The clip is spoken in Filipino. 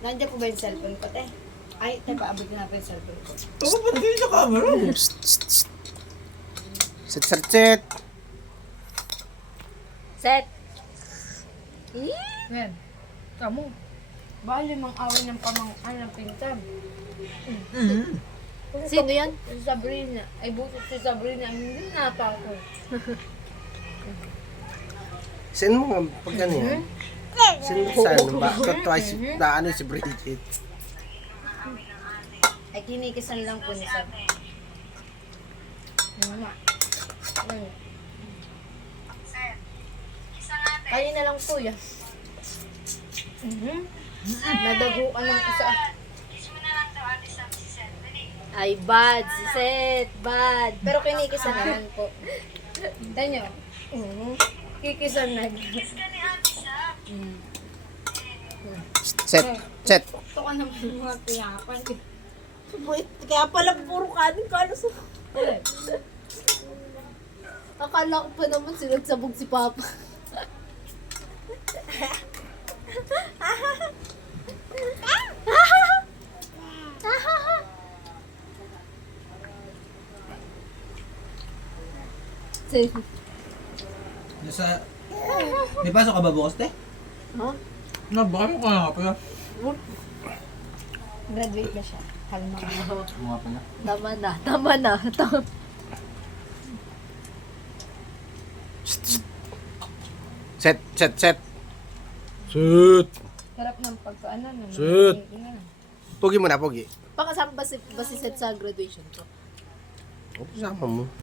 Nandiyan po ba yung cellphone ko, te? Ay, te, paabot na po yung cellphone ko. Ako ba din sa camera? Set, set, set. Set! Yan. Kamu. Bali mang away ng ng pinsan. Sino yan? Si Sabrina. Ay, butot si Sabrina. Hindi nata ako. Send mo nga pag ano yan. Send mo sa ano ba? Twice na ano si Bridget. Ay, kinikisan lang po ni Sab. Kaya na lang po yan. Nadaguan ng isa. Ay, bad. Si Seth. Bad. Pero kinikisan naman po. Tanyo. Kikisan na. Set, set. Ito ka naman mga tinapan. Kaya pala puro kanin kalos. Akala ko pa naman sinagsabog si Papa. Nasa... May pasok ka ba bukas, te? Ha? No, baka mo kaya nga pala. Graduate na siya. Kalma. Mga pala. Tama na. Tama na. Set, set, set. Set. Sarap ng pagkaano. Shoot. Pugi mo na, pugi. Pakasama ba si Seth sa graduation ko? Kasama mo.